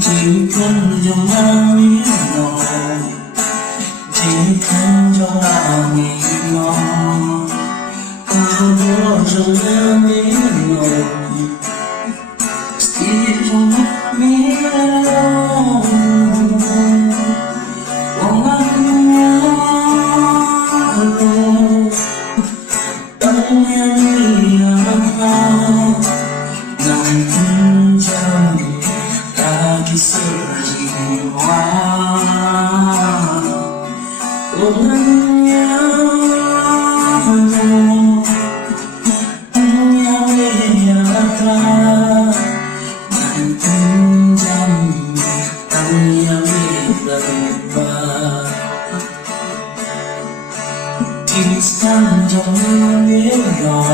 chỉ cần trong nắng miếng nồi, chỉ cần trong nắng miếng nồi, cứ mua trong nắng miếng nồi, chỉ trong nắng miếng nồi, lòng anh nhớ rồi, tâm em đi đâu, ngày hôm trong Serjiwa Umanya Menyata Menjam Tanya Berubah Tiskan Jangan Bero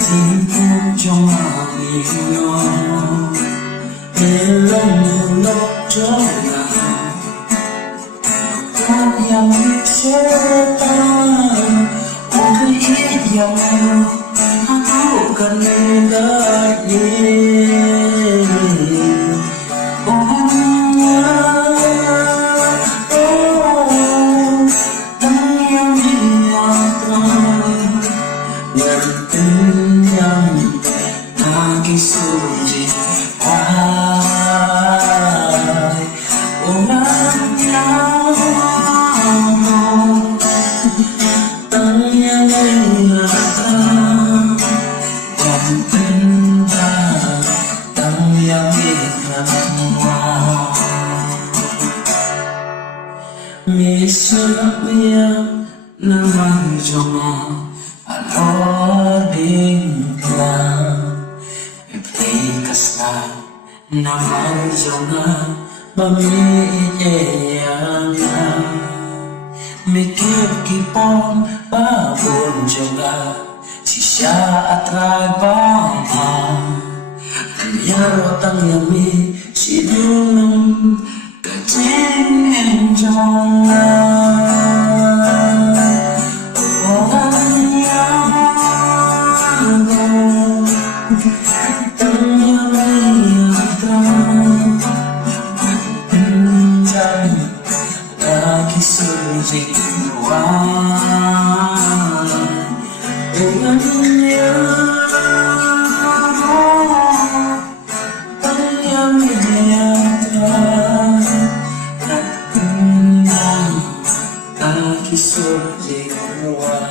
Timpuk Jangan Bero Belum lokjola Kan yang setan Untuk yang Aku kan mendaki Ohnya Dan yang dinyatakan Bertenyam Lagi suci Misalnya naman joma aloding ka iplikas na naman joma mamiyayang mikir kipon babon joma sisya at ragbang Anyaro tang yami sidunong kacing enjong Kisah